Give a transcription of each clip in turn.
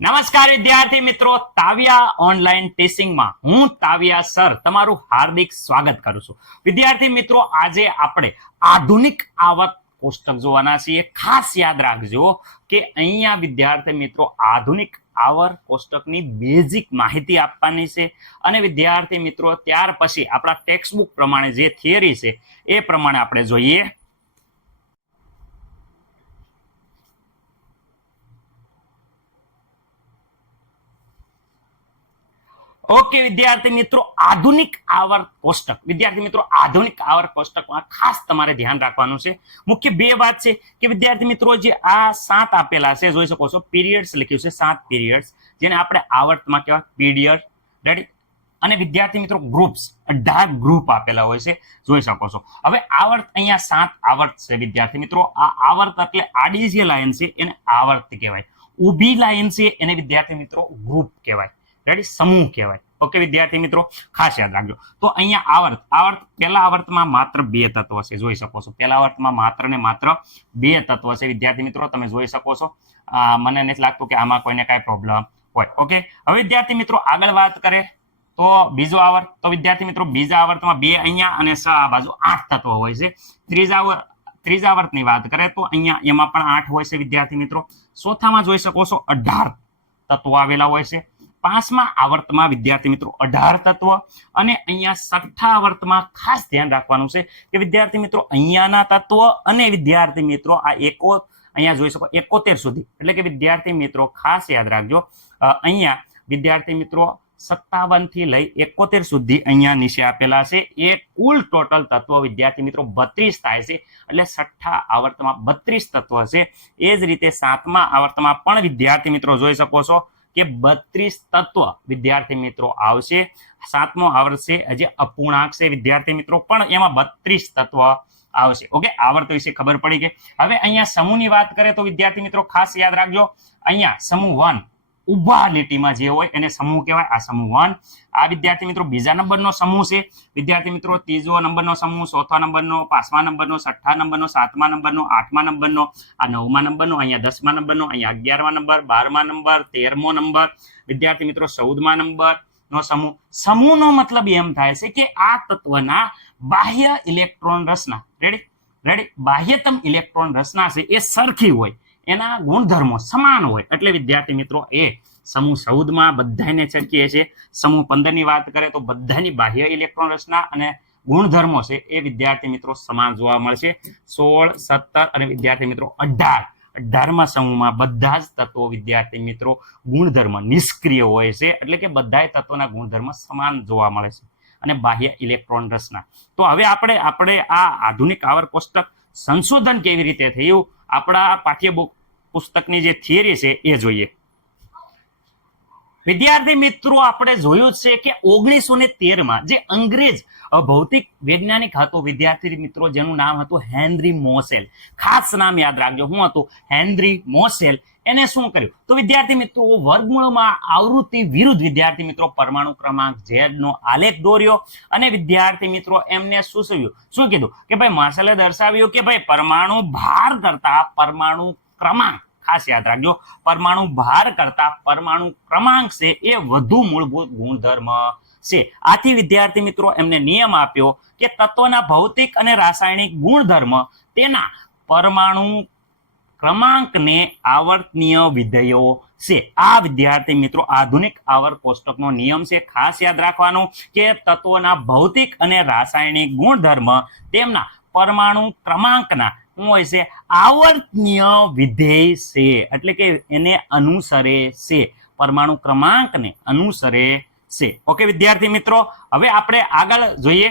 નમસ્કાર વિદ્યાર્થી મિત્રો, તાવ્યા ઓનલાઈન ટીચિંગમાં હું તાવ્યા સર તમારું હાર્દિક સ્વાગત કરું છું. વિદ્યાર્થી મિત્રો, આજે આપણે આધુનિક આવક કોષ્ટક જોવાના છીએ. ખાસ યાદ રાખજો કે અહીંયા વિદ્યાર્થી મિત્રો આધુનિક આવક કોષ્ટકની બેઝિક માહિતી આપવાની છે અને વિદ્યાર્થી મિત્રો ત્યાર પછી આપણા ટેક્સ્ટબુક પ્રમાણે જે થિયરી છે એ પ્રમાણે આપણે જોઈએ. ઓકે વિદ્યાર્થી મિત્રો, આધુનિક આવર્ત કોષ્ટક. વિદ્યાર્થી મિત્રો, આધુનિક આવર્ત કોષ્ટકમાં ખાસ તમારે ધ્યાન રાખવાનું છે. મુખ્ય બે વાત છે કે વિદ્યાર્થી મિત્રો જે આ 7 આપેલા છે, જોઈ શકો છો પીરિયડ્સ લખ્યું છે, 7 પીરિયડ્સ, જેને આપણે આવર્તમાં કહેવાય પીરિયડ. રેડી? અને વિદ્યાર્થી મિત્રો ગ્રુપ્સ, 18 ગ્રુપ આપેલા હોય છે, જોઈ શકો છો. હવે આવર્ત અહીંયા 7 આવર્ત છે વિદ્યાર્થી મિત્રો. આ આવર્ત એટલે આડી જે લાઈન છે એને આવર્ત કહેવાય, ઊભી લાઈન છે એને વિદ્યાર્થી મિત્રો ગ્રુપ કહેવાય. રેડી? સમૂહ કહેવાય. ઓકે વિદ્યાર્થી મિત્રો, ખાસ યાદ રાખજો. તો અહીંયા આવર્ત પહેલા આવર્તમાં માત્ર 2 તત્વ છે, જોઈ શકો છો. પહેલા આવર્તમાં માત્ર ને માત્ર 2 તત્વ છે વિદ્યાર્થી મિત્રો, તમે જોઈ શકો છો. મને નથી લાગતું કે આમાં કોઈને કાંઈ પ્રોબ્લેમ હોય. ઓકે, હવે વિદ્યાર્થી મિત્રો આગળ વાત કરે તો બીજો આવર્ત. તો વિદ્યાર્થી મિત્રો બીજા આવર્તમાં 2 અહીંયા અને 6 આ બાજુ 8 તત્વો હોય છે. ત્રીજા આવર્તની વાત કરે તો અહીંયા એમાં પણ 8 હોય છે વિદ્યાર્થી મિત્રો. ચોથામાં જોઈ શકો છો 18 તત્વો આવેલા હોય છે. 5મા આવર્તમાં વિદ્યાર્થી મિત્રો 18 તત્વ અને અહીંયા 6ઠા આવર્તમાં ખાસ ધ્યાન રાખવાનું છે કે વિદ્યાર્થી મિત્રો અહીંયાના તત્વ અને વિદ્યાર્થી મિત્રો આ અહીંયા જોઈ શકો 71 સુધી. એટલે કે વિદ્યાર્થી મિત્રો ખાસ યાદ રાખજો, અહીંયા વિદ્યાર્થી મિત્રો 57 થી લઈ 71 સુધી અહીંયા નીચે આપેલા છે. એ કુલ ટોટલ તત્વ વિદ્યાર્થી મિત્રો 32 થાય છે. એટલે 6ઠા આવર્તમાં 32 તત્વ છે. એ જ રીતે 7મા આવર્તમાં પણ વિદ્યાર્થી મિત્રો જોઈ શકો છો કે 32 તત્વ વિદ્યાર્થી મિત્રો આવશે. 7મો આવર્ત છે હજી અપૂર્ણાંક છે વિદ્યાર્થી મિત્રો, પણ એમાં 32 તત્વ આવશે. ઓકે, આવર્ત વિશે ખબર પડી કે હવે અહીંયા સમૂહની વાત કરે તો વિદ્યાર્થી મિત્રો ખાસ યાદ રાખજો, અહીંયા સમૂહ 1 ઉભા લીટીમાં જે હોય એને સમૂહ કહેવાય. આ સમૂહ 1. આ વિદ્યાર્થી મિત્રો બીજા નંબરનો સમૂહ છે વિદ્યાર્થી મિત્રો. ત્રીજો નંબરનો સમૂહ, ચોથા નંબરનો, 5મા નંબરનો, 6ઠા નંબરનો, 7મા નંબરનો, 8મા નંબરનો, આ 9મા નંબરનો, અહીંયા 10મા નંબરનો, અહીંયા 11મા નંબર, 12મા નંબર, 13મો નંબર, વિદ્યાર્થી મિત્રો 14મા નંબરનો સમૂહ. સમૂહનો મતલબ એમ થાય છે કે આ તત્વના બાહ્ય ઇલેક્ટ્રોન રચના, રેડી, બાહ્યતમ ઇલેક્ટ્રોન રચના છે એ સરખી હોય, એના ગુણધર્મો સમાન હોય. એટલે વિદ્યાર્થી મિત્રો એ સમૂહ 14માં બધાને ચર્ચીએ છીએ. સમૂહ 15ની વાત કરે તો બધાની બાહ્ય ઇલેક્ટ્રોન રચના અને ગુણધર્મો છે એ વિદ્યાર્થી મિત્રો સમાન જોવા મળશે. 16, 17 અને વિદ્યાર્થી મિત્રો 18મા સમૂહમાં બધા જ તત્વો વિદ્યાર્થી મિત્રો ગુણધર્મ નિષ્ક્રિય હોય છે. એટલે કે બધા તત્વોના ગુણધર્મ સમાન જોવા મળે છે અને બાહ્ય ઇલેક્ટ્રોન રચના. તો હવે આપણે આ આધુનિક આવર્ત કોષ્ટક સંશોધન કેવી રીતે થયું, આપણા પાઠ્યબુક પુસ્તકની જે થિયરી છે એ જોઈએ. વિદ્યાર્થી મિત્રો આપણે જોયું છે કે 1913માં જે અંગ્રેજ ભૌતિક વૈજ્ઞાનિક હતો વિદ્યાર્થી મિત્રો, જેનું નામ હતું હેનરી મોસેલ. ખાસ નામ યાદ રાખજો, શું હતું? હેનરી મોસેલ. એને શું કર્યું તો વિદ્યાર્થી મિત્રો વર્ગમૂળમાં આવૃત્તિ વિરુદ્ધ વિદ્યાર્થી મિત્રો પરમાણુ ક્રમાંક Z નો આલેખ દોર્યો અને વિદ્યાર્થી મિત્રો એમને શું કીધું કે ભાઈ મોસેલે દર્શાવ્યું કે ભાઈ પરમાણુ ભાર કરતા પરમાણુ ક્રમાંક, ખાસ યાદ રાખજો, પરમાણુ ભાર કરતા પરમાણુ ક્રમાંક છે એ વધુ મૂળભૂત ગુણધર્મ છે. આથી વિદ્યાર્થી મિત્રો એમને નિયમ આપ્યો કે તત્વના ભૌતિક અને રાસાયણિક ગુણધર્મ તેના પરમાણુ ક્રમાંકને આવર્તનીય વિધેયો છે. આ વિદ્યાર્થી મિત્રો આધુનિક આવર્ત કોષ્ટકનો નિયમ છે. ખાસ યાદ રાખવાનું કે તત્વોના ભૌતિક અને રાસાયણિક ગુણધર્મ તેમના પરમાણુ ક્રમાંકના શું હોય છે? આવર્તનીય વિધેય છે. એટલે કે એને અનુસરે છે, પરમાણુ ક્રમાંકને અનુસરે છે. ઓકે વિદ્યાર્થી મિત્રો, હવે આપણે આગળ જોઈએ.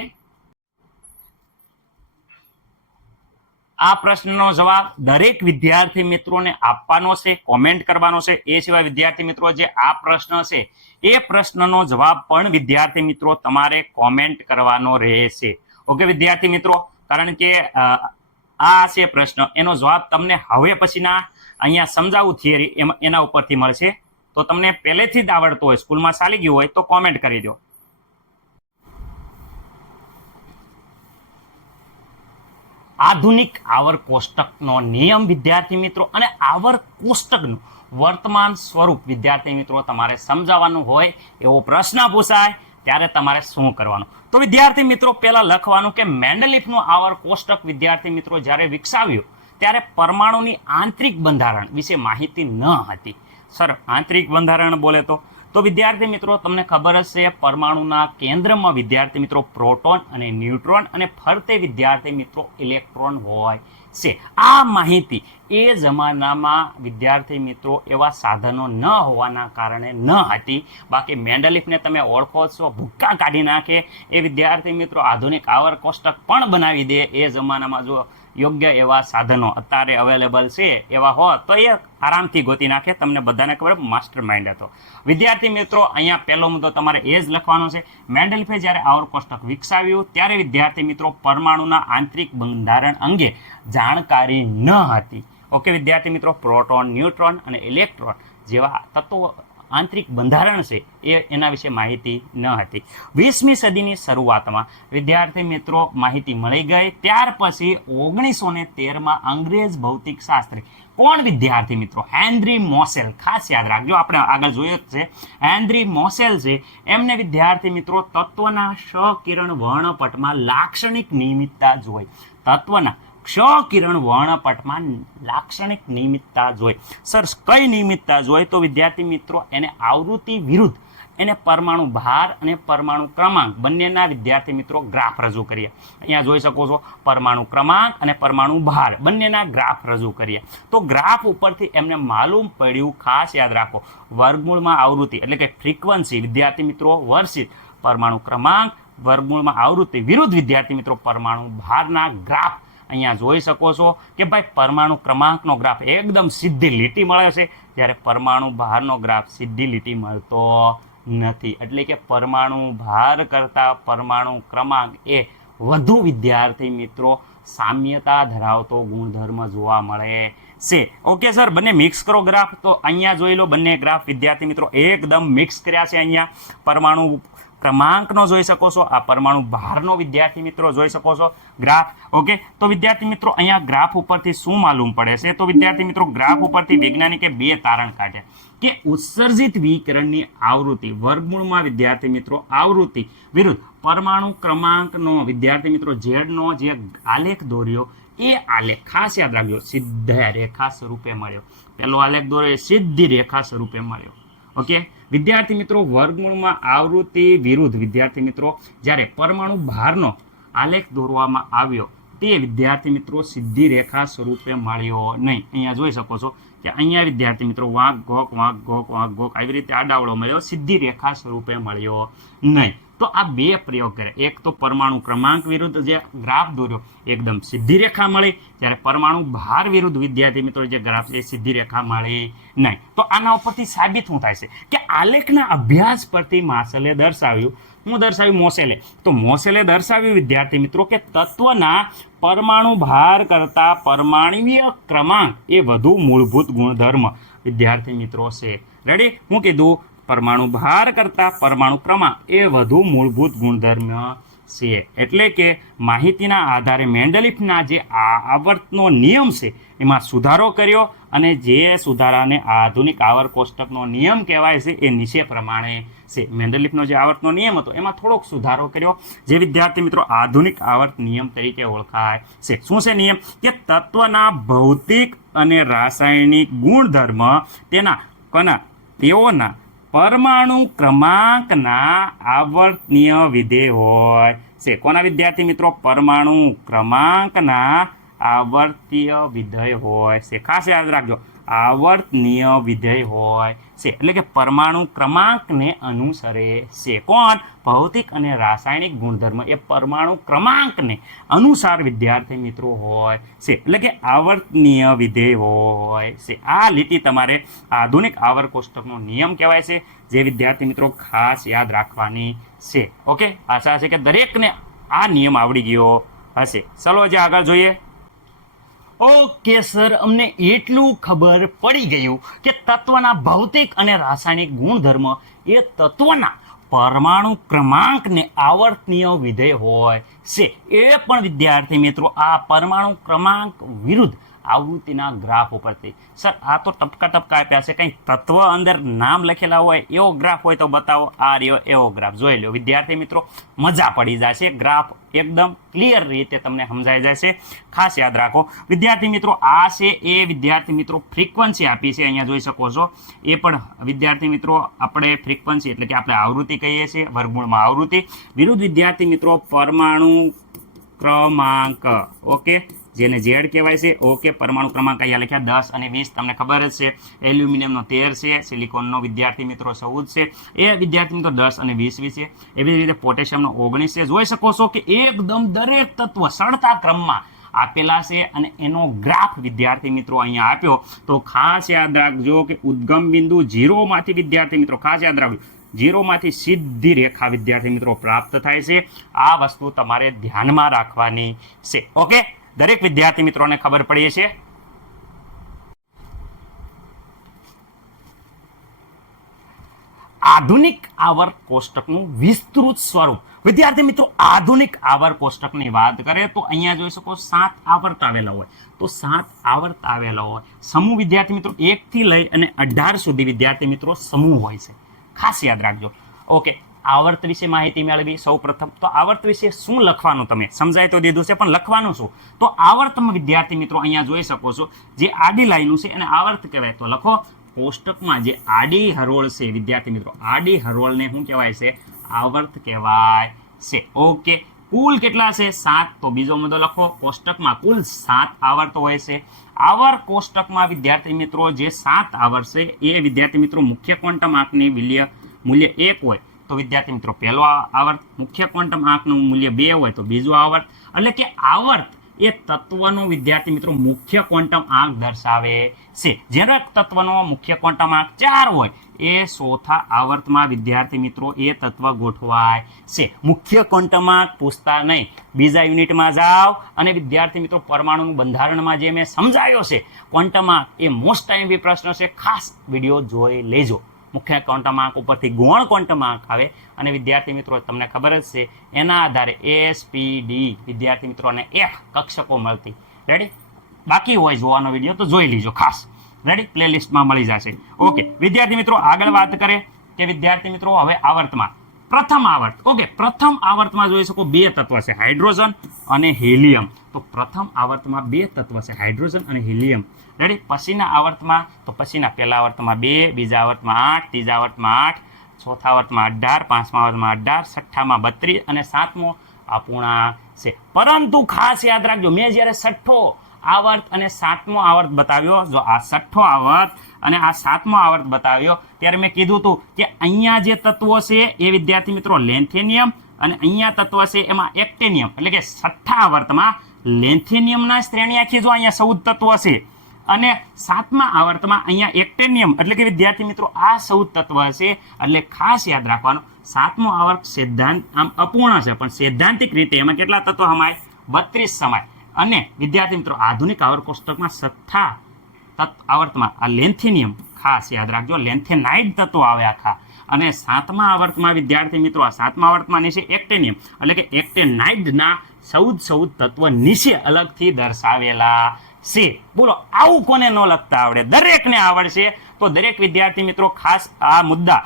આ પ્રશ્નનો જવાબ દરેક વિદ્યાર્થી મિત્રોને આપવાનો છે, કોમેન્ટ કરવાનો છે. એ સિવાય વિદ્યાર્થી મિત્રો જે આ પ્રશ્ન છે એ પ્રશ્નનો જવાબ પણ વિદ્યાર્થી મિત્રો તમારે કોમેન્ટ કરવાનો રહેશે. ઓકે વિદ્યાર્થી મિત્રો, કારણ કે આ છે પ્રશ્ન, એનો જવાબ તમને હવે પછીના અહીંયા સમજાવું થિયરી એના ઉપરથી મળશે. તો તમને પહેલેથી જ આવડતું હોય, સ્કૂલમાં ચાલી ગયું હોય તો કોમેન્ટ કરી દો. આધુનિક આવર્ત કોષ્ટકનો નિયમ વિદ્યાર્થી મિત્રો અને આવર્ત કોષ્ટકનું વર્તમાન સ્વરૂપ વિદ્યાર્થી મિત્રો તમારે સમજાવવાનું હોય એવો પ્રશ્ન પૂછાય ત્યારે તમારે શું કરવાનું? તો વિદ્યાર્થી મિત્રો પહેલા લખવાનું કે મેન્ડેલિફનું આવર્ત કોષ્ટક વિદ્યાર્થી મિત્રો જ્યારે વિકસાવ્યું ત્યારે પરમાણુની આંતરિક બંધારણ વિશે માહિતી ન હતી. સર આંતરિક બંધારણ બોલે તો વિદ્યાર્થી મિત્રો તમને ખબર હશે પરમાણુના કેન્દ્રમાં વિદ્યાર્થી મિત્રો પ્રોટોન અને ન્યુટ્રોન અને ફરતે વિદ્યાર્થી મિત્રો ઇલેક્ટ્રોન હોય છે. આ માહિતી એ જમાનામાં વિદ્યાર્થી મિત્રો એવા સાધનો ન હોવાના કારણે ન હતી. બાકી મેન્ડેલિફને તમે ઓળખો છો, ભૂક્કા કાઢી નાખે એ વિદ્યાર્થી મિત્રો આધુનિક આવર્ત કોષ્ટક પણ બનાવી દે. એ જમાનામાં જો યોગ્ય એવા સાધનો અત્યારે અવેલેબલ છે એવા હોત તો એ આરામથી ગોતી નાખે. તમને બધાને ખબર માસ્ટર માઇન્ડ હતો. વિદ્યાર્થી મિત્રો અહીંયા પહેલો મુદ્દો તમારે એ જ લખવાનો છે. મેન્ડેલિફે જ્યારે આવર્ત કોષ્ટક વિકસાવ્યું ત્યારે વિદ્યાર્થી મિત્રો પરમાણુના આંતરિક બંધારણ અંગે જાણકારી ન હતી. ઓકે વિદ્યાર્થી મિત્રો, પ્રોટોન, ન્યુટ્રોન અને ઇલેક્ટ્રોન જેવા તત્વો આંતરિક બંધારણ છે એના વિશે માહિતી ન હતી. 20મી સદીની શરૂઆતમાં વિદ્યાર્થી મિત્રો માહિતી મળી ગઈ. ત્યાર પછી 1913માં અંગ્રેજ ભૌતિક શાસ્ત્રી કોણ વિદ્યાર્થી મિત્રો? હેનરી મોસેલ. ખાસ યાદ રાખજો, આપણે આગળ જોયું જ છે. હેનરી મોસેલ છે એમને વિદ્યાર્થી મિત્રો તત્વના ક્ષ-કિરણ વર્ણપટમાં લાક્ષણિક નિયમિતતા જોઈ. તત્વના ક્ષ-કિરણ વર્ણપટમાં લાક્ષણિક નિયમિતતા જોઈ. સર કઈ નિયમિતતા જોઈ? તો વિદ્યાર્થી મિત્રો એને આવૃત્તિ વિરુદ્ધ એને પરમાણુ ભાર અને પરમાણુ ક્રમાંક બંનેના વિદ્યાર્થી મિત્રો ગ્રાફ રજૂ કરીએ. અહીંયા જોઈ શકો છો પરમાણુ ક્રમાંક અને પરમાણુ ભાર બંનેના ગ્રાફ રજૂ કરીએ. તો ગ્રાફ ઉપરથી એમને માલુમ પડ્યું, ખાસ યાદ રાખો, વર્ગમૂળમાં આવૃત્તિ એટલે કે ફ્રીક્વન્સી વિદ્યાર્થી મિત્રો વર્ષિત પરમાણુ ક્રમાંક વર્ગમૂળમાં આવૃત્તિ વિરુદ્ધ વિદ્યાર્થી મિત્રો પરમાણુ ભારના ગ્રાફ અહીંયા જોઈ શકો છો કે ભાઈ પરમાણુ ક્રમાંકનો ગ્રાફ એકદમ સીધી લીટી મળે છે, જ્યારે પરમાણુ ભારનો ગ્રાફ સીધી લીટી મળતો નથી. એટલે કે પરમાણુ ભાર કરતા પરમાણુ ક્રમાંક એ વધુ વિદ્યાર્થી મિત્રો સામ્યતા ધરાવતો ગુણધર્મ જોવા મળે છે. ઓકે સર, બંને મિક્સ કરો ગ્રાફ. તો અહીંયા જોઈ લો બંને ગ્રાફ વિદ્યાર્થી મિત્રો એકદમ મિક્સ કર્યા છે. અહીંયા પરમાણુ ક્રમાંકનો જોઈ શકો છો, આ પરમાણુ ભારનો વિદ્યાર્થી મિત્રો જોઈ શકો છો ગ્રાફ. ઓકે, તો વિદ્યાર્થી મિત્રો અહીંયા ગ્રાફ ઉપરથી શું માલુમ પડે છે? તો વિદ્યાર્થી મિત્રો ગ્રાફ ઉપરથી વૈજ્ઞાનિકે બે તારણ કાઢ્યા કે ઉત્સર્જિત વિકિરણની આવૃત્તિ વર્ગમૂળમાં વિદ્યાર્થી મિત્રો આવૃત્તિ વિરુદ્ધ પરમાણુ ક્રમાંકનો વિદ્યાર્થી મિત્રો ઝેડનો જે આલેખ દોર્યો એ આલેખ ખાસ યાદ રાખજો સીધા રેખા સ્વરૂપે મળ્યો. પહેલો આલેખ દોર્યો સીધી રેખા સ્વરૂપે મળ્યો. ઓકે વિદ્યાર્થી મિત્રો વર્ગમૂળમાં આવૃત્તિ વિરુદ્ધ વિદ્યાર્થી મિત્રો જ્યારે પરમાણુ ભારનો આલેખ દોરવામાં આવ્યો તે વિદ્યાર્થી મિત્રો સીધી રેખા સ્વરૂપે મળ્યો નહીં. અહીંયા જોઈ શકો છો કે અહીંયા વિદ્યાર્થી મિત્રો વાંક ઘોક વાંક ઘોક વાંક ઘોક આવી રીતે આડાવડો મળ્યો, સીધી રેખા સ્વરૂપે મળ્યો નહીં. તો આ બે પ્રયોગ કર્યા. એક તો પરમાણુ ક્રમાંક વિરુદ્ધ જે ગ્રાફ દોર્યો એકદમ સીધી રેખા મળી, જ્યારે પરમાણુ ભાર વિરુદ્ધ વિદ્યાર્થી મિત્રો જે ગ્રાફ છે એ સીધી રેખા મળી નહીં. તો આના ઉપરથી સાબિત શું થાય છે કે આલેખના અભ્યાસ પરથી માર્શલે દર્શાવ્યું, હું દર્શાવ્યું મોસેલે, તો મોસેલે દર્શાવ્યું વિદ્યાર્થી મિત્રો કે તત્વના પરમાણુ ભાર કરતા પરમાણુય ક્રમાંક એ વધુ મૂળભૂત ગુણધર્મ વિદ્યાર્થી મિત્રો છે. રેડી? હું કીધું પરમાણુ ભાર કરતા પરમાણુ ક્રમાંક એ વધુ મૂળભૂત ગુણધર્મ છે. એટલે કે માહિતીના આધારે મેન્ડેલિફના જે આવર્તનો નિયમ છે એમાં સુધારો કર્યો અને જે સુધારાને આધુનિક આવર્ત કોષ્ટકનો નિયમ કહેવાય છે એ નીચે પ્રમાણે છે. મેન્ડેલિફનો જે આવર્તનો નિયમ હતો એમાં થોડોક સુધારો કર્યો જે વિદ્યાર્થી મિત્રો આધુનિક આવર્ત નિયમ તરીકે ઓળખાય છે. શું છે નિયમ? કે તત્વના ભૌતિક અને રાસાયણિક ગુણધર્મ તેઓના પરમાણુ ક્રમાંકના આવર્તનીય વિધેય હોય છે. કોના વિદ્યાર્થી મિત્રો? પરમાણુ ક્રમાંકના આવર્તીય વિધેય હોય છે. ખાસ યાદ રાખજો આવર્તનીય વિધેય હોય છે એટલે કે પરમાણુ ક્રમાંકને અનુસરે છે. કોણ? ભૌતિક અને રાસાયણિક ગુણધર્મ એ પરમાણુ ક્રમાંકને અનુસાર વિદ્યાર્થી મિત્રો હોય છે એટલે કે આવર્તનીય વિધેય હોય છે. આ લીટી તમારે આધુનિક આવર્ત કોષ્ટકનો નિયમ કહેવાય છે જે વિદ્યાર્થી મિત્રો ખાસ યાદ રાખવાની છે. ઓકે, આશા છે કે દરેકને આ નિયમ આવડી ગયો હશે. ચલો જે આગળ જોઈએ. ઓકે સર, અમને એટલું ખબર પડી ગયું કે તત્વના ભૌતિક અને રાસાયણિક ગુણધર્મ એ તત્વના પરમાણુ ક્રમાંકને આવર્તનીય વિધેય હોય છે. એ પણ વિદ્યાર્થી મિત્રો આ પરમાણુ ક્રમાંક વિરુદ્ધ આવૃત્તિના ગ્રાફ ઉપરથી. સર આ તો ટપકા ટપકા આપ્યા છે, કંઈ તત્વ અંદર નામ લખેલા હોય એવો ગ્રાફ હોય તો બતાવો. આ રહ્યો એવો ગ્રાફ જોઈ લો વિદ્યાર્થી મિત્રો, મજા પડી જશે. ગ્રાફ એકદમ ક્લિયર રીતે તમને સમજાઈ જશે. ખાસ યાદ રાખો વિદ્યાર્થી મિત્રો, આ છે એ વિદ્યાર્થી મિત્રો ફ્રીક્વન્સી આપી છે, અહીંયા જોઈ શકો છો. એ પણ વિદ્યાર્થી મિત્રો આપણે ફ્રીક્વન્સી એટલે કે આપણે આવૃત્તિ કહીએ છીએ, વર્ગમૂળમાં આવૃત્તિ વિરુદ્ધ વિદ્યાર્થી મિત્રો પરમાણુ ક્રમાંક. ઓકે, જેને ઝેડ કહેવાય છે. ઓકે, પરમાણુ ક્રમાંક અહીંયા લખ્યા 10 અને 20 તમને ખબર જ છે. એલ્યુમિનિયમનો 13 છે, સિલિકોનનો વિદ્યાર્થી મિત્રો 14 છે. એ વિદ્યાર્થી મિત્રો 10 અને 20 છે. એવી રીતે પોટેશિયમનો 19 છે. જોઈ શકો છો કે એકદમ દરેક તત્વ સળતા ક્રમમાં આપેલા છે અને એનો ગ્રાફ વિદ્યાર્થી મિત્રો અહીંયા આપ્યો. તો ખાસ યાદ રાખજો કે ઉદ્ગમ બિંદુ 0 માંથી વિદ્યાર્થી મિત્રો ખાસ યાદ રાખજો 0 માંથી સીધી રેખા વિદ્યાર્થી મિત્રો પ્રાપ્ત થાય છે. આ વસ્તુ તમારે ધ્યાનમાં રાખવાની છે. ઓકે, દરેક વિદ્યાર્થી મિત્રોને ખબર પડી છે. આધુનિક આવર્ત કોષ્ટકનું વિસ્તૃત સ્વરૂપ. વિદ્યાર્થી મિત્રો આધુનિક આવર્ત કોષ્ટકની વાત કરીએ તો અહીંયા જોઈ શકો 7 આવર્ત આવેલા હોય. તો 7 આવર્ત આવેલા હોય. સમૂહ વિદ્યાર્થી મિત્રો 1 થી લઈ અને 18 સુધી વિદ્યાર્થી મિત્રો સમૂહ હોય છે. ખાસ યાદ રાખજો. ઓકે, આવર્ત વિશે માહિતી મેળવી. સૌ પ્રથમ તો આવર્ત વિશે શું લખવાનું, તમે સમજાય તો દીધું છે, પણ લખવાનું શું? તો આવર્તમાં વિદ્યાર્થી મિત્રો અહીંયા જોઈ શકો છો જે આડી લાઈનું છે એને આવર્ત કહેવાય. તો લખો કોષ્ટકમાં જે આડી હરોળ છે વિદ્યાર્થી મિત્રો, આડી હરોળને શું કહેવાય છે? આવર્ત કહેવાય છે. ઓકે, કુલ કેટલા છે? 7. તો બીજો મુદ્દો લખો, કોષ્ટકમાં કુલ 7 આવર્ત હોય છે. આવર્ત કોષ્ટકમાં વિદ્યાર્થી મિત્રો જે 7 આવર્ત છે એ વિદ્યાર્થી મિત્રો મુખ્ય ક્વોન્ટમ આંકની મૂલ્ય 1 હોય તો વિદ્યાર્થી મિત્રો પહેલો આવર્ત, મુખ્ય ક્વોન્ટમ આંકનું મૂલ્ય 2 હોય તો બીજો આવર્ત. એટલે કે આવર્ત એ તત્વનો વિદ્યાર્થી મિત્રો મુખ્ય ક્વોન્ટમ આંક દર્શાવે છે. જ્યારે તત્વનો મુખ્ય ક્વોન્ટમ આંક 4 હોય એ ચોથા આવર્તમાં વિદ્યાર્થી મિત્રો એ તત્વ ગોઠવાય છે. મુખ્ય ક્વોન્ટમ આંક પૂછતા નહીં. બીજા યુનિટમાં જાઓ અને વિદ્યાર્થી મિત્રો પરમાણુનું બંધારણમાં જે મેં સમજાયો છે ક્વોન્ટમ આંક, એ મોસ્ટ ટાઈમ પ્રશ્ન છે. ખાસ વિડીયો જોઈ લેજો. મુખ્ય ક્વોન્ટમ આંક ઉપરથી ગૌણ ક્વોન્ટમ આંક આવે અને વિદ્યાર્થી મિત્રો તમને ખબર જ છે એના આધારે SPD વિદ્યાર્થી મિત્રોને F કક્ષકો મળતી. રેડી? બાકી હોય જોવાનો વિડીયો તો જોઈ લીજો ખાસ. રેડી? પ્લેલિસ્ટમાં મળી જશે. ઓકે વિદ્યાર્થી મિત્રો આગળ વાત કરે કે વિદ્યાર્થી મિત્રો હવે આવર્તમાં પ્રથમ આવર્ત. ઓકે, પ્રથમ આવર્તમાં જોઈ શકો 2 તત્વ છે, હાઇડ્રોજન અને હિલિયમ. તો પ્રથમ આવર્તમાં 2 તત્વ છે, હાઇડ્રોજન અને હિલિયમ. રેડી? પછીના આવર્તમાં તો પછીના પહેલા આવર્તમાં 2, બીજા આવર્તમાં 8, ત્રીજા આવર્તમાં 8, ચોથા આવર્તમાં 18, પાંચમા આવર્તમાં 18, છઠ્ઠામાં 32 અને સાતમો અપૂર્ણાંક છે. પરંતુ ખાસ યાદ રાખજો, મેં જ્યારે છઠ્ઠો આવર્ત અને સાતમો આવર્ત બતાવ્યો, જો આ છઠ્ઠો આવર્ત અને આ સાતમો આવર્ત બતાવ્યો ત્યારે મેં કીધું હતું કે અહીંયા જે તત્વો છે એ વિદ્યાર્થી મિત્રો લેન્થેનિયમ અને અહીંયા તત્વ છે એમાં એક્ટેનિયમ. એટલે કે છઠ્ઠા આવર્તમાં લેન્થેનિયમના શ્રેણી આખી જો અહીંયા 14 તત્વો છે અને સાતમા આવર્તમાં અહીંયા એક્ટેનિયમ એટલે કે વિદ્યાર્થી મિત્રો આ 14 તત્વ છે. એટલે ખાસ યાદ રાખવાનું, સાતમો આવર્ત સિદ્ધાંત આમ અપૂર્ણ છે પણ સૈદ્ધાંતિક રીતે એમાં કેટલા તત્વો સમાય? 32 સમાય. અને વિદ્યાર્થી મિત્રો આધુનિક આવર્ત કોષ્ટકમાં છઠ્ઠા આવર્તમાં આ લેન્થેનિયમ, ખાસ યાદ રાખજો લેન્થેનાઇડ તત્વો આવે આખા. અને સાતમા આવર્તમાં વિદ્યાર્થી મિત્રો આ સાતમા આવર્તમાં નીચે એક્ટેનિયમ એટલે કે એક્ટેનાઇડના 14 તત્વ નીચે અલગથી દર્શાવેલા છે. બોલો આવું કોને ન લખતા આવડે? દરેકને આવડશે. તો દરેક વિદ્યાર્થી મિત્રો ખાસ આ મુદ્દા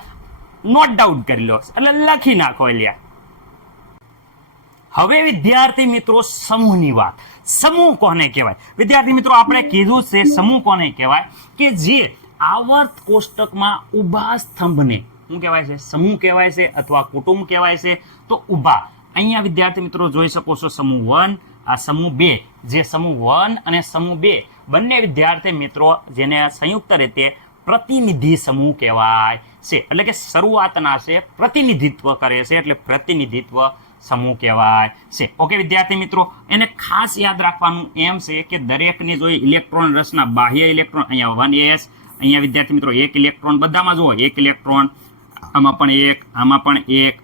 નોટ ડાઉન કરી લો, એટલે લખી નાખો. એલિયા હવે વિદ્યાર્થી મિત્રો સમૂહની વાત. સમૂહ કોને કહેવાય? વિદ્યાર્થી મિત્રો આપણે કીધું છે સમૂહ કોને કહેવાય કે જે આવર્ત કોષ્ટકમાં ઊભા સ્તંભને શું કહેવાય છે? સમૂહ કહેવાય છે અથવા કુટુંબ કહેવાય છે. તો ઊભા અહીંયા વિદ્યાર્થી મિત્રો જોઈ શકો છો સમૂહ 1, આ સમૂહ 2. જે સમૂહ 1 અને સમૂહ 2 બંને વિદ્યાર્થી મિત્રો જેને સંયુક્ત રીતે પ્રતિનિધિ સમૂહ કહેવાય છે. એટલે કે શરૂઆતના છે પ્રતિનિધિત્વ કરે છે એટલે પ્રતિનિધિત્વ સમૂહ કહેવાય છે. ઓકે વિદ્યાર્થી મિત્રો એને ખાસ યાદ રાખવાનું એમ છે કે દરેકની જો ઇલેક્ટ્રોન રસના બાહ્ય ઇલેક્ટ્રોન અહીંયા 1s, અહીંયા વિદ્યાર્થી મિત્રો 1 ઇલેક્ટ્રોન, બધામાં જુઓ 1 ઇલેક્ટ્રોન, આમાં પણ 1, આમાં પણ 1.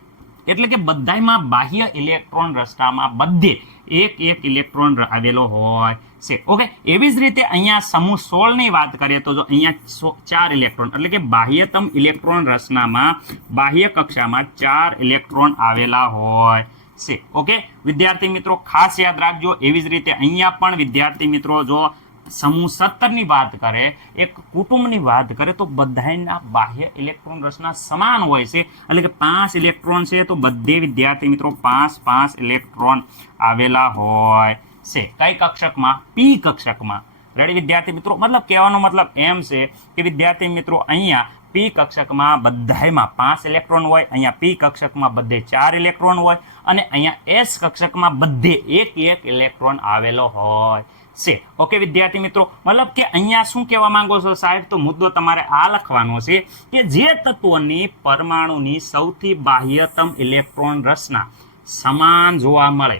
એટલે કે બધામાં બાહ્ય ઇલેક્ટ્રોન રચનામાં બધે એક ઇલેક્ટ્રોન આવેલો હોય છે. ઓકે, એવી જ રીતે અહીંયા સમૂહ 16 ની વાત કરીએ તો જો અહીંયા 4 ઇલેક્ટ્રોન એટલે કે બાહ્યતમ ઇલેક્ટ્રોન રચનામાં બાહ્ય કક્ષામાં 4 ઇલેક્ટ્રોન આવેલા હોય છે. ઓકે વિદ્યાર્થી મિત્રો ખાસ યાદ રાખજો. એવી જ રીતે અહીંયા પણ વિદ્યાર્થી મિત્રો જો સમૂહ 17 ની વાત કરે, એક કુટુંબની વાત કરે તો બધાના બાહ્ય ઇલેક્ટ્રોન રચના સમાન હોય છે. એટલે કે 5 ઇલેક્ટ્રોન છે તો બધે વિદ્યાર્થી મિત્રો 5 ઇલેક્ટ્રોન આવેલા હોય છે. કઈ કક્ષકમાં? પી કક્ષકમાં. રેડી વિદ્યાર્થી મિત્રો? મતલબ કહેવાનો મતલબ એમ છે કે વિદ્યાર્થી મિત્રો અહીંયા પી કક્ષકમાં બધામાં 5 ઇલેક્ટ્રોન હોય, અહીંયા પી કક્ષકમાં બધે 4 ઇલેક્ટ્રોન હોય અને અહીંયા એસ કક્ષકમાં બધે એક ઇલેક્ટ્રોન આવેલો હોય છે. ઓકે વિદ્યાર્થી મિત્રો, મતલબ કે અહીંયા શું કહેવા માંગો છો સાહેબ? તો મુદ્દો તમારે આ લખવાનો છે કે જે તત્વોની પરમાણુની સૌથી બાહ્યતમ ઇલેક્ટ્રોન રચના સમાન જોવા મળે,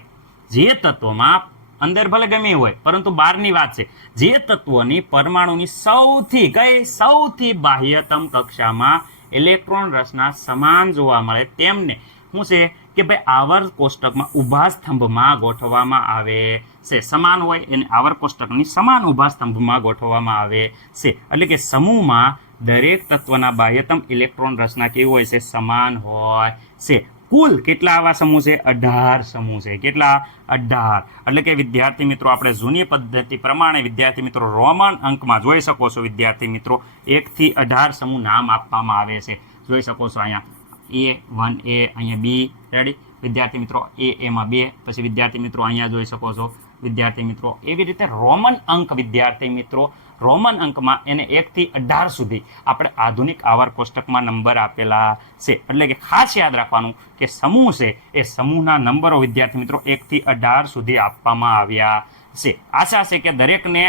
જે તત્વોમાં અંદર ભલે ગમે હોય પરંતુ બહારની વાત છે, જે તત્વોની પરમાણુની સૌથી બાહ્યતમ કક્ષામાં ઇલેક્ટ્રોન રચના સમાન જોવા મળે તેમને શું છે કે ભાઈ આવર્ત કોષ્ટકમાં ઊભા સ્તંભમાં ગોઠવવામાં આવે છે. સમાન હોય એને આવર્ત કોષ્ટકની સમાન ઊભા સ્તંભમાં ગોઠવવામાં આવે છે. એટલે કે સમૂહમાં દરેક તત્વના બાહ્યતમ ઇલેક્ટ્રોન રચના કેવી હોય છે? સમાન હોય છે. કુલ કેટલા આવા સમૂહ છે? 18 સમૂહ છે. કેટલા? 18. એટલે કે વિદ્યાર્થી મિત્રો આપણે જૂની પદ્ધતિ પ્રમાણે વિદ્યાર્થી મિત્રો રોમન અંકમાં જોઈ શકો છો વિદ્યાર્થી મિત્રો 1 થી 18 સમૂહ નામ આપવામાં આવે છે. જોઈ શકો છો અહીંયા A1A, અહીંયા B. રેડી વિદ્યાર્થી મિત્રો? એમાં 2. પછી વિદ્યાર્થી મિત્રો અહીંયા જોઈ શકો છો વિદ્યાર્થી મિત્રો એવી રીતે રોમન અંક વિદ્યાર્થી મિત્રો રોમન અંકમાં એને 1 થી 18 સુધી આપણે આધુનિક આવર્ત કોષ્ટકમાં નંબર આપેલા છે. એટલે કે ખાસ યાદ રાખવાનું કે સમૂહ છે એ સમૂહના નંબરો વિદ્યાર્થી મિત્રો 1 થી 18 સુધી આપવામાં આવ્યા છે. આશા છે કે દરેકને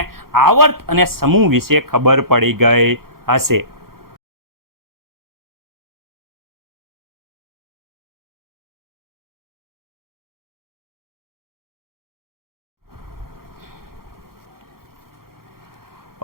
આવર્ત અને સમૂહ વિશે ખબર પડી ગઈ હશે.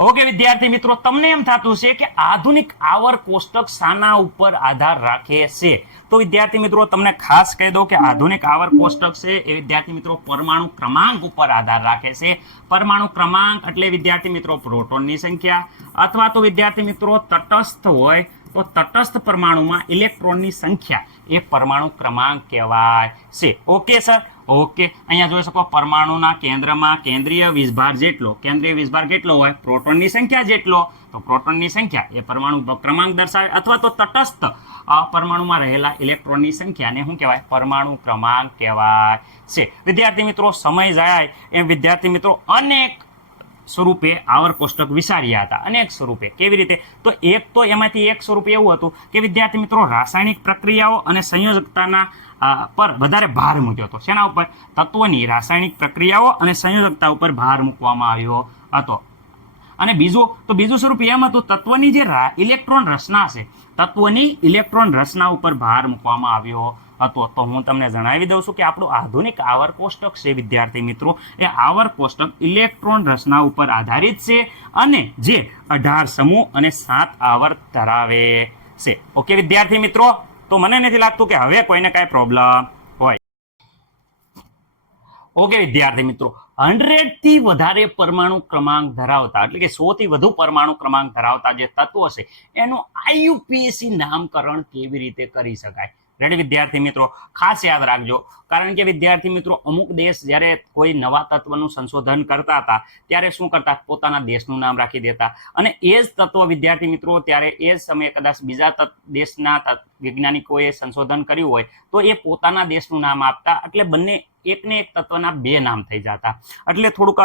ઓકે વિદ્યાર્થી મિત્રો, તમને એમ થતું છે કે આધુનિક આવર્ત કોષ્ટક શાના ઉપર આધાર રાખે છે? તો વિદ્યાર્થી મિત્રો તમને ખાસ કહી દઉં કે આધુનિક આવર્ત કોષ્ટક છે એ વિદ્યાર્થી મિત્રો પરમાણુ ક્રમાંક ઉપર આધાર રાખે છે. પરમાણુ ક્રમાંક એટલે વિદ્યાર્થી મિત્રો પ્રોટોનની સંખ્યા, અથવા તો વિદ્યાર્થી મિત્રો તટસ્થ હોય તો તટસ્થ પરમાણુમાં ઇલેક્ટ્રોનની સંખ્યા એ પરમાણુ ક્રમાંક કહેવાય છે. Okay sir? ઓકે, અહીંયા જોઈ શકો પરમાણુના કેન્દ્રમાં કેન્દ્રીય વીજભાર કેટલો હોય? પ્રોટોનની સંખ્યા જેટલો. તો પ્રોટોનની સંખ્યા એ પરમાણુ ક્રમાંક દર્શાવે, અથવા તો તટસ્થ પરમાણુમાં રહેલા ઇલેક્ટ્રોનની સંખ્યાને શું કહેવાય? પરમાણુ ક્રમાંક કહેવાય છે. વિદ્યાર્થી મિત્રો સમય જાય એમ વિદ્યાર્થી મિત્રો અનેક સ્વરૂપે આવર્ત કોષ્ટક વિચાર્યા હતા. અનેક સ્વરૂપે. કેવી રીતે? તો એમાંથી એક સ્વરૂપ એવું હતું કે વિદ્યાર્થી મિત્રો રાસાયણિક પ્રક્રિયાઓ અને સંયોજકતાના પર વધારે ભાર મૂક્યો હતો. શેના ઉપર? તત્વોની રાસાયણિક પ્રક્રિયાઓ અને સંયોજકતા ઉપર ભાર મૂકવામાં આવ્યો હતો. અને બીજું સ્વરૂપ એમ હતું તત્વની જે ઇલેક્ટ્રોન રચના છે, તત્વની ઇલેક્ટ્રોન રચના ઉપર ભાર મૂકવામાં આવ્યો હતો. તો હું તમને જણાવી દઉં છું કે આપણું આધુનિક આવર્ત કોષ્ટક છે વિદ્યાર્થી મિત્રો એ આવર્ત કોષ્ટક ઇલેક્ટ્રોન રચના ઉપર આધારિત છે અને જે 18 સમૂહ અને 7 આવર્ત ધરાવે છે. ઓકે વિદ્યાર્થી મિત્રો, તો મને નથી લાગતું કે હવે કોઈને કાંઈ પ્રોબ્લેમ હોય. ઓકે વિદ્યાર્થી મિત્રો, 100 થી વધારે પરમાણુ ક્રમાંક ધરાવતા એટલે કે 100 થી વધુ પરમાણુ ક્રમાંક ધરાવતા જે તત્વો છે એનું IUPAC નામકરણ કેવી રીતે કરી શકાય? રેડી વિદ્યાર્થી મિત્રો, ખાસ યાદ રાખજો. કારણ કે વિદ્યાર્થી મિત્રો અમુક દેશ જ્યારે કોઈ નવા તત્વનું સંશોધન કરતા હતા ત્યારે શું કરતા? પોતાના દેશનું નામ રાખી દેતા અને એ જ તત્વ વિદ્યાર્થી મિત્રો ત્યારે એ જ સમયે કદાચ બીજા દેશના વૈજ્ઞાનિકોએ સંશોધન કર્યું હોય તો એ પોતાના દેશનું નામ આપતા. એટલે બંને એકને એક તત્વના 2 નામ થઈ જતા. એટલે થોડુંક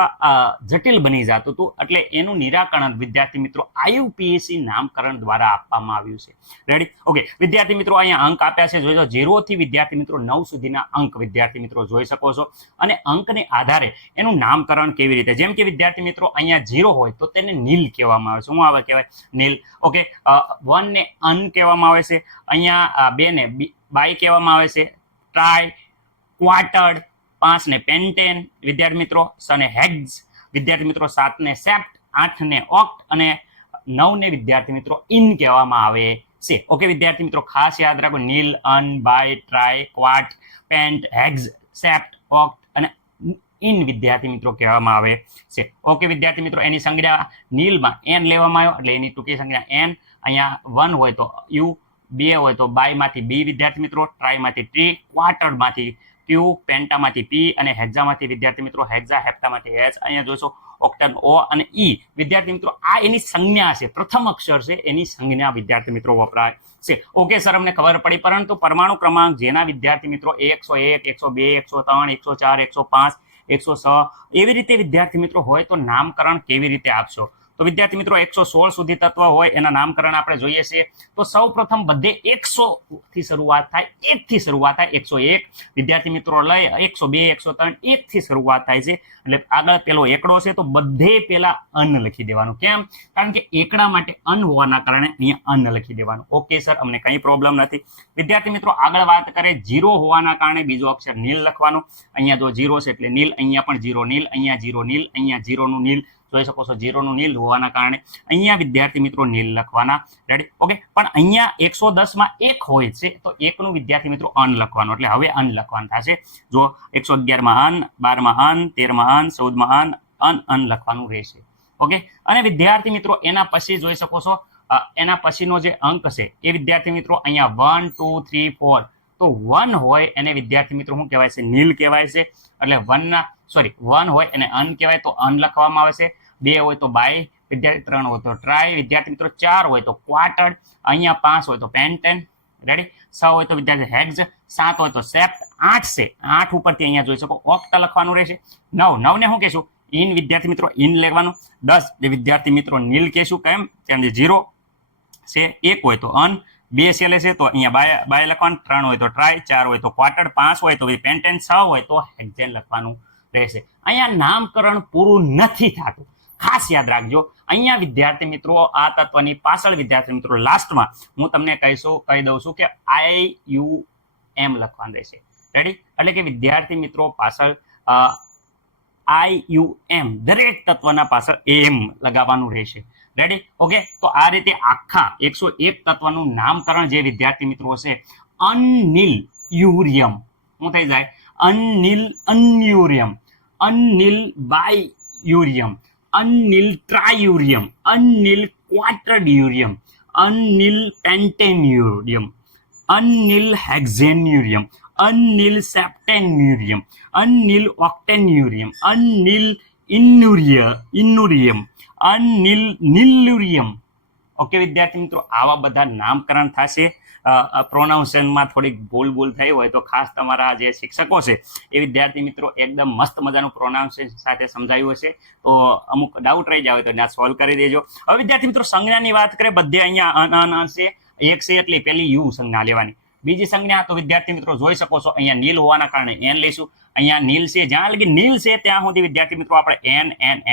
જટિલ બની જતું હતું. એટલે એનું નિરાકરણ વિદ્યાર્થી મિત્રો IUPAC નામકરણ દ્વારા આપવામાં આવ્યું છે. રેડી? ઓકે વિદ્યાર્થી મિત્રો, અહીંયા અંક આપ્યા છે. જોઈ 0 થી વિદ્યાર્થી મિત્રો 9 સુધીના અંક વિદ્યાર્થી મિત્રો જોઈ શકો છો. અને અંકને આધારે એનું નામકરણ કેવી રીતે? જેમ કે વિદ્યાર્થી મિત્રો અહીંયા 0 હોય તો તેને નીલ કહેવામાં આવે છે. શું આવે કહેવાય? નીલ. ઓકે 1 ને અન કહેવામાં આવે છે. અહીંયા 2 ને બાય કહેવામાં આવે છે. ટ્રાય, ક્વાર્ટર્ડ, 5 ને પેન્ટેન વિદ્યાર્થી મિત્રો, 6 ને હેક્સ વિદ્યાર્થી મિત્રો, 7 ને સેપ્ટ, 8 ને ઓક્ટ અને 9 ને વિદ્યાર્થી મિત્રો ઇન કહેવામાં આવે છે. ઓકે વિદ્યાર્થી મિત્રો ખાસ યાદ રાખો નીલ, અન, by, try, ક્વાર્ટ, pant, hex, CEPT, ઓક્ટ અને ઇન વિદ્યાર્થી મિત્રો કહેવામાં આવે છે. ઓકે વિદ્યાર્થી મિત્રો, એની સંજ્ઞા નીલમાં એન લેવામાં આવ્યો એટલે એની ટૂંકી સંજ્ઞા એન. અહીંયા 1 હોય તો યુ, 2 હોય તો બાયમાંથી બી વિદ્યાર્થી મિત્રો, ટ્રાયમાંથી ટી, ક્વાર્ટરમાંથી ક્યુ, પેન્ટામાંથી પી અને હેક્ઝામાંથી વિદ્યાર્થી મિત્રો હેક્ઝા, હેપ્ટામાંથી એચ. અહીંયા જોશો ઓક્ટેન ઓ અને ઈ. વિદ્યાર્થી મિત્રો આ એની સંજ્ઞા છે, પ્રથમ અક્ષર છે એની સંજ્ઞા વિદ્યાર્થી મિત્રો વપરાય છે. ઓકે સર, અમને ખબર પડી, પરંતુ પરમાણુ ક્રમાંક જેના વિદ્યાર્થી મિત્રો 101, 102, 103, 104, 105, 106 એવી રીતે વિદ્યાર્થી મિત્રો હોય તો નામકરણ કેવી રીતે આપશો? તો વિદ્યાર્થી મિત્રો 116 સુધી તત્વ હોય એના નામકરણ આપણે જોઈએ છીએ. તો સૌ પ્રથમ બધે 100 થી શરૂઆત થાય, 1 થી શરૂઆત થાય. 101 વિદ્યાર્થી મિત્રો લઈ 102, 103 1 થી શરૂઆત થાય છે. એટલે આગળ પેલો એકડો છે તો બધે પેલા અન્ન લખી દેવાનું. કેમ? કારણ કે એકડા માટે અન્ન હોવાના કારણે અહીંયા અન્ન લખી દેવાનું. ઓકે સર, અમને કંઈ પ્રોબ્લેમ નથી. વિદ્યાર્થી મિત્રો આગળ વાત કરે, 0 હોવાના કારણે બીજો અક્ષર નીલ લખવાનું. અહીંયા જો 0 છે એટલે નીલ, અહીંયા પણ 0 નીલ, અહીંયા 0 નીલ, અહીંયા 0 નું નીલ. જોઈ શકો છો 0 નું નીલ હોવાના કારણે અહીંયા વિદ્યાર્થી મિત્રો નીલ લખવાના. રેડી? ઓકે. પણ અહીંયા 110 માં 1 હોય છે તો 1 નું વિદ્યાર્થી મિત્રો અન લખવાનું. એટલે હવે અન લખવાનું થશે. જો 111 માં અન, 12 માં અન, 13 માં અન, 14 માં અન લખવાનું રહેશે. ઓકે. અને વિદ્યાર્થી મિત્રો એના પછી જોઈ શકો છો એના પછીનો જે અંક છે એ વિદ્યાર્થી મિત્રો અહીંયા 1 2 3 4 તો 1 હોય એને વિદ્યાર્થી મિત્રો શું કહેવાય છે? નીલ કહેવાય છે. એટલે 1 હોય એને અન કહેવાય તો અન લખવામાં આવે છે. 2 હોય તો બાય વિદ્યાર્થી, 3 હોય તો ટ્રાય વિદ્યાર્થી મિત્રો, 4 હોય તો ક્વાર્ટર, અહીંયા 5 હોય તો પેન્ટેન. રેડી? 6 હોય તો વિદ્યાર્થી હેક્ઝ, 7 હોય તો સેપ્ટ, 8 છે 8 ઉપરથી અહીંયા જોઈ શકો ઓક્ટ લખવાનું રહેશે. 9 ને શું કહેશું? ઇન વિદ્યાર્થી મિત્રો ઇન લેવાનું. 10 વિદ્યાર્થી મિત્રો નીલ કહેશું. કેમ? કેમ જે 0 છે, 1 હોય તો અન, 2 સેલે છે તો અહીંયા બાય લખવાનું, 3 હોય તો ટ્રાય, 4 હોય તો ક્વાર્ટર, 5 હોય તો પેન્ટેન, 6 હોય તો હેક્ઝેન લખવાનું રહેશે. અહીંયા નામકરણ પૂરું નથી થતું, ખાસ યાદ રાખજો. અહીંયા વિદ્યાર્થી મિત્રો આ તત્વની પાછળ વિદ્યાર્થી મિત્રો લાસ્ટમાં હું તમને કહી દઉં છું કે IUM લખવાનું રહેશે. રેડી? એટલે કે વિદ્યાર્થી મિત્રો પાછળ IUM દરેક તત્વના પાછળ એમ લગાવવાનું રહેશે. રેડી? ઓકે. તો આ રીતે આખા 101 તત્વનું નામકરણ જે વિદ્યાર્થી મિત્રો છે અનનીલ યુરિયમ શું થઈ જાય? અનયુરિયમ, અનનીલ બાયયુરિયમ, અનનીલ ટ્રાયુરિયમ, અનનીલ ક્વાટરડ્યુરિયમ, અનનીલ પેન્ટેન્યુરિયમ, અનનીલ હેક્ઝેન્યુરિયમ, અનનીલ સેપ્ટેન્યુરિયમ, અનનીલ ઓક્ટેન્યુરિયમ, અનનીલ ઇન્યુરિયમ, અનનીલ નિલ્યુરિયમ. ઓકે વિદ્યાર્થી મિત્રો, આવા બધા નામકરણ થશે. પ્રોનાઉન્સનમાં થોડીક ભૂલ થઈ હોય તો ખાસ તમારા જે શિક્ષકો છે એ વિદ્યાર્થી મિત્રો એકદમ મસ્ત મજાનું પ્રોનાઉન્સિએશન સાથે સમજાવ્યું હશે. તો અમુક ડાઉટ રહી જાય તો ત્યાં સોલ્વ કરી દેજો. હવે વિદ્યાર્થી મિત્રો સંજ્ઞાની વાત કરીએ, બધે અહીંયા અન છે. 1 છે એટલે પેલી યુ સંજ્ઞા લેવાની. બીજી સંજ્ઞા તો વિદ્યાર્થી મિત્રો જોઈ શકો છો અહીંયા નીલ હોવાના કારણે એન લઈશું. અહીંયા નીલ છે, જ્યાં લગી નીલ છે ત્યાં સુધી વિદ્યાર્થી મિત્રો આપણે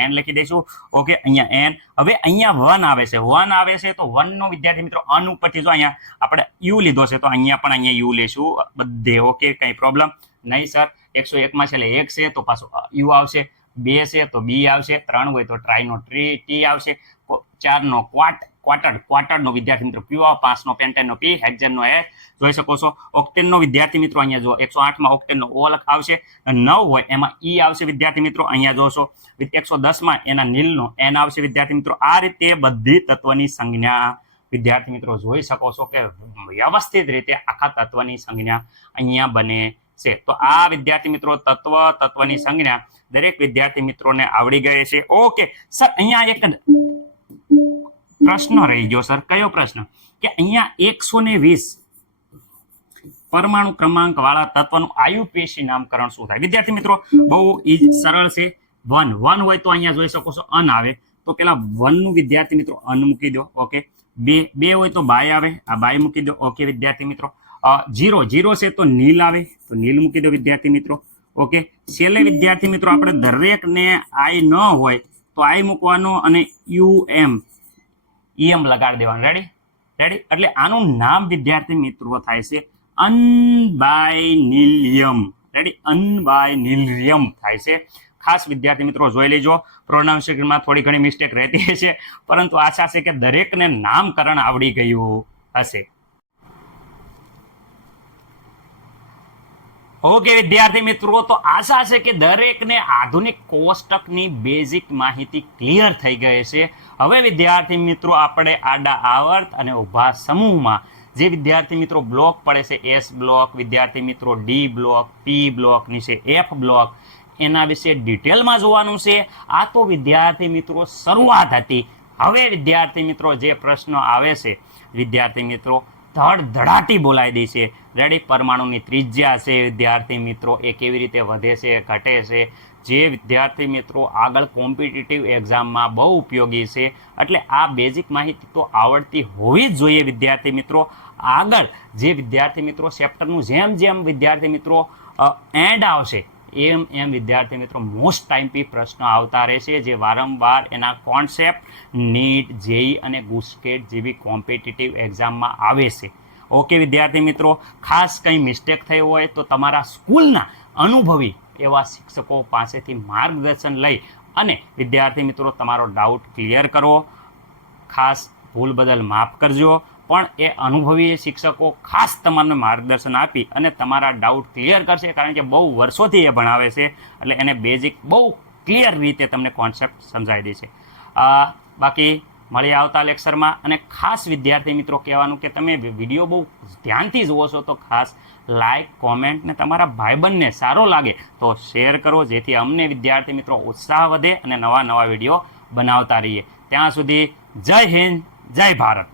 એન લખી દઈશું. ઓકે. અહીંયા એન. હવે અહીંયા 1 આવે છે, 1 આવે છે તો 1 નો વિદ્યાર્થી મિત્રો અન ઉપરથી જો અહીંયા આપણે યુ લીધો છે તો અહીંયા પણ અહીંયા યુ લઈશું બધે. ઓકે, કઈ પ્રોબ્લેમ નહીં સર. 101 માં છેલ્લે 1 છે તો પાછું યુ આવશે, 2 છે તો બી આવશે, 3 હોય તો ટ્રાય નો ટી આવશે, 4 નો ક્વાર્ટર નો વિદ્યાર્થી મિત્રો ક્યુ, 5 નો પેન્ટેન નો પી, હેક્ઝેન નો એ જોઈ શકો છો. ઓક્ટેન નો વિદ્યાર્થી મિત્રો અહીંયા જો 108 માં ઓક્ટેન નો ઓ આવશે, 9 હોય એમાં ઈ આવશે વિદ્યાર્થી મિત્રો. અહીંયા જોશો 110 માં એના નીલ નો એન આવશે વિદ્યાર્થી મિત્રો. આ રીતે બધી તત્વની સંજ્ઞા વિદ્યાર્થી મિત્રો જોઈ શકો છો કે વ્યવસ્થિત રીતે આખા તત્વની સંજ્ઞા અહીંયા બને છે. તો આ વિદ્યાર્થી મિત્રો તત્વની સંજ્ઞા દરેક વિદ્યાર્થી મિત્રોને આવડી ગઈ છે. ઓકે સર, અહીંયા એક પ્રશ્ન રહી ગયો સર. કયો પ્રશ્ન? કે અહીંયા 120 પરમાણુ ક્રમાંક વાળા તત્વનું આયુપેશી નામકરણ શું થાય? વિદ્યાર્થી મિત્રો બહુ સરળ છે. 1 હોય તો અહીંયા જોઈ શકો છો અન આવે તો પેલા 1 નું વિદ્યાર્થી મિત્રો અન મૂકી દો. ઓકે. 2 હોય તો બાય આવે, આ બાય મૂકી દો. ઓકે વિદ્યાર્થી મિત્રો. 0 છે તો નીલ આવે તો નીલ મૂકી દો વિદ્યાર્થી મિત્રો. ઓકે. છેલ્લે વિદ્યાર્થી મિત્રો આપણે દરેક ને આઈ ન હોય તો આઈ મૂકવાનો અને EM લગાડી દેવાનું. રેડી? એટલે આનું નામ વિદ્યાર્થી મિત્રો થાય છે અનબાયનિલિયમ. રેડી? અનબાયનિલિયમ થાય છે. ખાસ વિદ્યાર્થી મિત્રો જોઈ લેજો. પ્રોનાઉન્સિએશનમાં થોડી ઘણી મિસ્ટેક રહેતી હશે, પરંતુ આશા છે કે દરેકને નામકરણ આવડી ગયું હશે. ઓકે વિદ્યાર્થી મિત્રો, તો આશા છે કે દરેકને આધુનિક કોષ્ટકની બેઝિક માહિતી ક્લિયર થઈ ગઈ છે. હવે વિદ્યાર્થી મિત્રો આપણે આડા આવર્ત અને ઊભા સમૂહમાં જે વિદ્યાર્થી મિત્રો બ્લોક પડે છે, એસ બ્લોક, વિદ્યાર્થી મિત્રો ડી બ્લોક, પી બ્લોક, નીચે એફ બ્લોક, એના વિશે ડિટેલમાં જોવાનું છે. આ તો વિદ્યાર્થી મિત્રો શરૂઆત હતી. હવે વિદ્યાર્થી મિત્રો જે પ્રશ્નો આવે છે વિદ્યાર્થી મિત્રો ધડધડાટી બોલાવી દે છે. રેડી? પરમાણુની ત્રિજ્યા છે વિદ્યાર્થી મિત્રો, એ કેવી રીતે વધે છે, ઘટે છે, જે વિદ્યાર્થી મિત્રો આગળ કોમ્પિટિટિવ એક્ઝામમાં બહુ ઉપયોગી છે. એટલે આ બેઝિક માહિતી તો આવડતી હોવી જ જોઈએ વિદ્યાર્થી મિત્રો. આગળ જે વિદ્યાર્થી મિત્રો ચેપ્ટરનું જેમ જેમ વિદ્યાર્થી મિત્રો એન્ડ આવશે એમ વિદ્યાર્થી મિત્રો મોસ્ટ ટાઈમથી પ્રશ્નો આવતા રહેશે, જે વારંવાર એના કોન્સેપ્ટ નીટ, જેઈ અને ગુસ્કેટ જેવી કોમ્પિટિટિવ એક્ઝામમાં આવે છે. ઓકે વિદ્યાર્થી મિત્રો, ખાસ કંઈ મિસ્ટેક થઈ હોય તો તમારા સ્કૂલના અનુભવી એવા શિક્ષકો પાસેથી માર્ગદર્શન લઈ અને વિદ્યાર્થી મિત્રો તમારો ડાઉટ ક્લિયર કરો. ખાસ ભૂલ બદલ માફ કરજો, પણ એ અનુભવી શિક્ષકો ખાસ તમને માર્ગદર્શન આપી અને તમારા ડાઉટ ક્લિયર કરશે, કારણ કે બહુ વર્ષોથી એ ભણાવે છે. એટલે એને બેઝિક બહુ ક્લિયર રીતે તમને કોન્સેપ્ટ સમજાવી દેશે. બાકી મળી આવતા લેક્ચરમાં. અને ખાસ વિદ્યાર્થી મિત્રો કહેવાનું કે તમે વિડીયો બહુ ધ્યાનથી જુઓ છો તો ખાસ લાઇક, કોમેન્ટ ને તમારા ભાઈબંધને સારો લાગે તો શેર કરો, જેથી અમને વિદ્યાર્થી મિત્રો ઉત્સાહ વધે અને નવા નવા વિડીયો બનાવતા રહીએ. ત્યાં સુધી જય હિન્દ, જય ભારત.